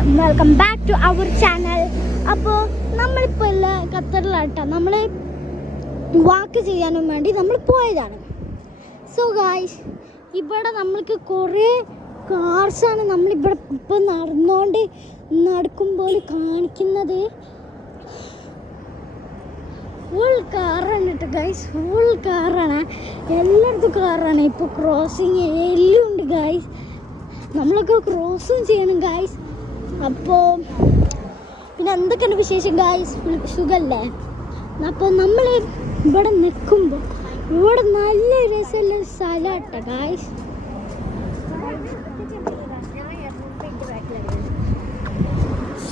Welcome back to our channel. അപ്പോൾ നമ്മളിപ്പോൾ ഉള്ള ഖത്തറിലാട്ടോ. നമ്മൾ വാക്ക് ചെയ്യാനും വേണ്ടി നമ്മൾ പോയതാണ്. സോ ഗായ്സ്, ഇവിടെ നമ്മൾക്ക് കുറേ കാർസാണ് നമ്മളിവിടെ ഇപ്പോൾ നടക്കുമ്പോൾ കാണിക്കുന്നത്. ഫുൾ കാറാണ് കേട്ടോ ഗായ്സ്, ഫുൾ കാറാണ്. എല്ലായിടത്തും കാറാണ്. ഇപ്പോൾ ക്രോസിങ് എല്ലാം ഉണ്ട് ഗായ്സ്. നമ്മളൊക്കെ ക്രോസും ചെയ്യണം ഗായ്സ്. അപ്പോൾ പിന്നെ എന്തൊക്കെയാണ് വിശേഷം ഗായ്സ്? സുഖല്ലേ? അപ്പോൾ നമ്മൾ ഇവിടെ നിൽക്കുമ്പോൾ ഇവിടെ നല്ല രസമുള്ള സ്ഥലമാട്ടോ ഗായ്സ്.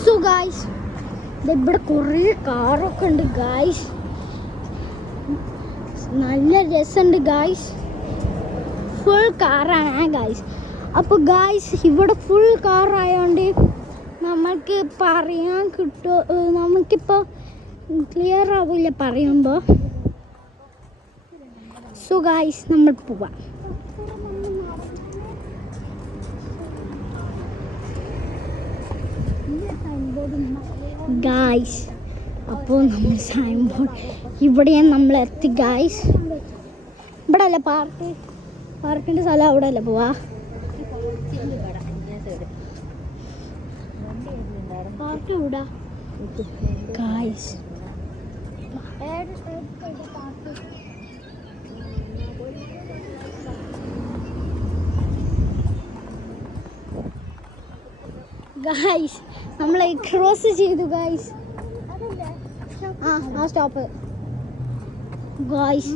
സോ ഗായ്സ്, ഇവിടെ കുറേ കാറൊക്കെ ഉണ്ട് ഗായ്സ്. നല്ല രസമുണ്ട് ഗായ്സ്. ഫുൾ കാറാണ് ഗായ്സ്. അപ്പോൾ ഗായ്സ്, ഇവിടെ ഫുൾ കാറായതുകൊണ്ട് നമുക്ക് പറയാൻ കിട്ടുമോ? നമുക്കിപ്പോൾ ക്ലിയർ ആവില്ല പറയുമ്പോൾ. സോ ഗായ്സ്, നമ്മൾ പോവാം. ഗായ്സ്, അപ്പോൾ നമ്മൾ സൈൻ ബോർഡ് ഇവിടെയാണ് നമ്മൾ എത്തി ഗായ്സ്. ഇവിടെ അല്ലേ പാർക്കിൻ്റെ സ്ഥലം? അവിടെ അല്ലേ പോവാ? പാർക്ക് എവിടാ ഗായ്സ്? ഗായ്സ്, നമ്മൾ ക്രോസ് ചെയ്തു ഗായ്സ്. ആ സ്റ്റോപ്പ് ഗായ്സ്.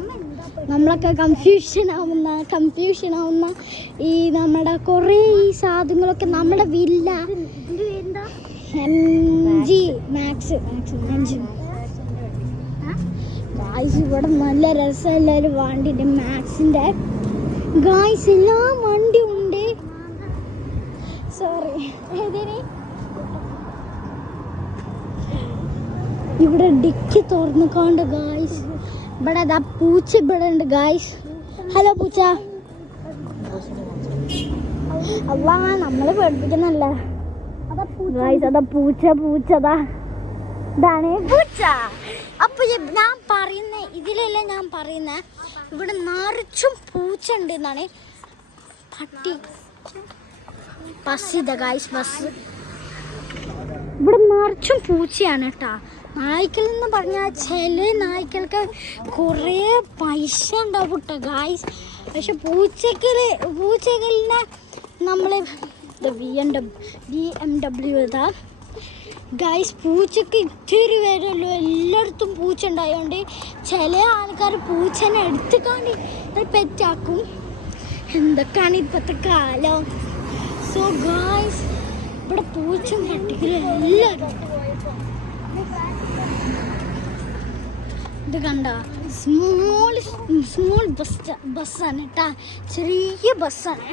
നമ്മളൊക്കെ കൺഫ്യൂഷൻ ആവുന്ന ഈ നമ്മുടെ കുറേ ഈ സാധനങ്ങളൊക്കെ നമ്മുടെ വില്ല MG മാക്സ് ഗായ്സ്. ഇവിടെ നല്ല രസമുള്ള ഒരു വണ്ടിൻ്റെ മാക്സിൻ്റെ ഗായ്സ്. എല്ലാ വണ്ടിയും ഉണ്ട്. സോറി, ഏതിന് ഇവിടെ ഡിക്കി തുറന്നുകൊണ്ട് ഗായ്സ്. ഇവിടെ അതാ പൂച്ച ഇവിടെ ഉണ്ട് ഗായ്സ്. ഹലോ പൂച്ച. അല്ലാ, നമ്മള് പഠിപ്പിക്കുന്നല്ല ഗായ്സ്. അതാ പൂച്ചതാ, ഇതാണ് പൂച്ച. അപ്പൊ ഞാൻ പറയുന്ന ഇതിലല്ല ഞാൻ പറയുന്ന, ഇവിടെ നിറച്ചും പൂച്ച ഉണ്ട് എന്നാണ്. പട്ടി ബസ് ഇതാ ഗായ്സ്, ബസ്. ഇവിടെ നിറച്ചും പൂച്ചയാണ് കേട്ടാ. നായ്ക്കൾ എന്ന് പറഞ്ഞാൽ ചില നായ്ക്കൾക്ക് കുറേ പൈസ ഉണ്ടാവും കേട്ടോ ഗായ്സ്. പക്ഷെ പൂച്ചകളിനെ നമ്മൾ BMW ഇതാ ഗായ്സ്. പൂച്ചക്ക് ഇത്തിരി വരല്ലോ, എല്ലായിടത്തും പൂച്ച ഉണ്ടായതുകൊണ്ട് ചില ആൾക്കാർ പൂച്ചനെ എടുത്തുകൊണ്ട് പെറ്റാക്കും. എന്തൊക്കെയാണ് ഇപ്പോഴത്തെ കാലം. സോ ഗായ്സ്, ഇവിടെ പൂച്ചയും പട്ടികളും എല്ലാവരും. ഇത് കണ്ട സ്മോൾ ബസ്സാണ് കേട്ടാ, ചെറിയ ബസ്സാണ്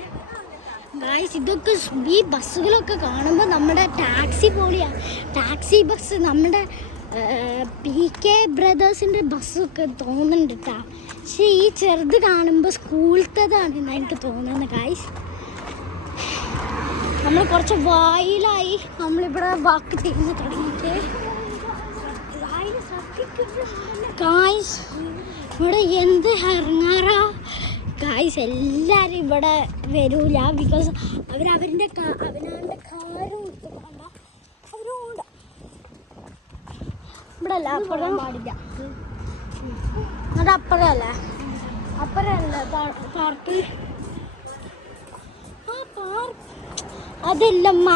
ഗായ്സ്. ഇതൊക്കെ ഈ ബസ്സുകളൊക്കെ കാണുമ്പോൾ നമ്മുടെ ടാക്സി പോലെയാണ്. ടാക്സി ബസ് നമ്മുടെ PK ബ്രദേഴ്സിൻ്റെ ബസ്സൊക്കെ തോന്നുന്നുണ്ട് കേട്ടാ. പക്ഷേ ഈ ചെറുത് കാണുമ്പോൾ സ്കൂളത്തേതാണെന്ന് എനിക്ക് തോന്നുന്നത് ഗായ്സ്. നമ്മൾ കുറച്ച് വായിലായി നമ്മളിവിടെ വാക്ക് തിരിഞ്ഞ് തുടങ്ങിയിട്ട് ഗായ്സ്. ഇവിടെ എന്ത് ഇറങ്ങാറാ ഗായ്സ്. എല്ലാവരും ഇവിടെ വരൂല, ബിക്കോസ് അവരവരുടെ അവനവൻ്റെ കാറ് കൊടുത്തിട്ടുണ്ട. അവരോട് ഇവിടെ അല്ല, അപ്പുറം പാടില്ല. അത് അപ്പുറമല്ലേ പാർക്ക്. ആ പാർക്ക് അതല്ലമ്മ,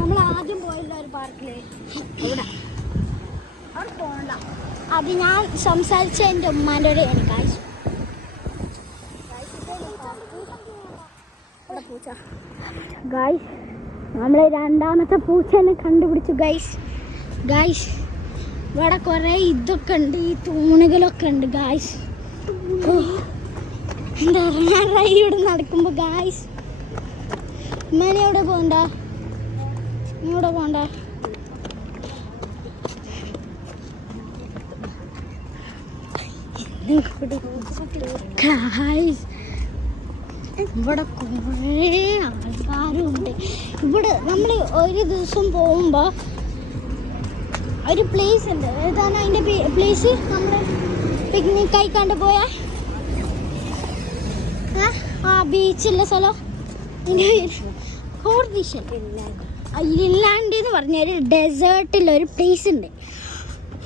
നമ്മൾ ആദ്യം പോയല്ലോ ഒരു പാർക്കില്. ഇവിടെ അവിടെ പോകണ്ട. അത് ഞാൻ സംസാരിച്ച എൻ്റെ ഉമ്മാൻ്റെ കൂടെയാണ് ഗായ്സ്. ഗായ്സ്, നമ്മൾ രണ്ടാമത്തെ പൂച്ചേനെ കണ്ടുപിടിച്ചു ഗായ്സ്. ഇവിടെ കുറേ ഇതൊക്കെ ഉണ്ട്, ഈ തൂണുകളൊക്കെ ഉണ്ട് ഗായ്സ്. എന്താ പറയുക, ഇവിടെ നടക്കുമ്പോൾ ഗായ്സ്. ഉമ്മേനെ എവിടെ പോകണ്ട? ഇവിടെ പോകണ്ട. ഗായ്സ്, ഇവിടെ കുറേ ആൾക്കാരുണ്ട്. ഇവിടെ നമ്മൾ ഒരു ദിവസം പോകുമ്പോൾ ഒരു പ്ലേസ് ഉണ്ട്. ഏതാണ് അതിൻ്റെ പ്ലേസ്? നമ്മൾ പിക്നിക് ആയിക്കാണ്ട് പോയ ആ ബീച്ചുള്ള സ്ഥലം ഇല്ലാണ്ട് എന്ന് പറഞ്ഞ ഒരു ഡെസേർട്ടിലൊരു പ്ലേസ് ഉണ്ട്.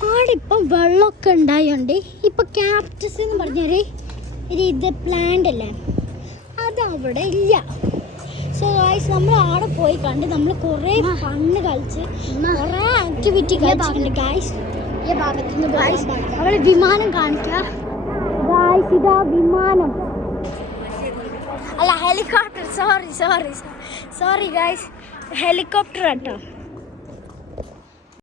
അവിടെ ഇപ്പം വെള്ളമൊക്കെ ഉണ്ടായോണ്ട് ഇപ്പം ക്യാപ്റ്റസ് എന്ന് പറഞ്ഞൊരു ഇത് പ്ലാന്റ് അല്ലേ, അതവിടെ ഇല്ല. സോ ഗൈസ് നമ്മൾ അവിടെ പോയി കണ്ട് നമ്മൾ കുറേ ഫണ്ണ് കളിച്ച് കുറേ ആക്ടിവിറ്റി കളിച്ചിട്ടുണ്ട് ഗൈസ്. ഈ ഭാഗത്തുനിന്ന് ഗൈസ് അവിടെ വിമാനം കാണിക്കുക ഗൈസ്. ഇതാ വിമാനം അല്ല, ഹെലികോപ്റ്റർ. സോറി ഗൈസ്, ഹെലികോപ്റ്റർ കേട്ടോ.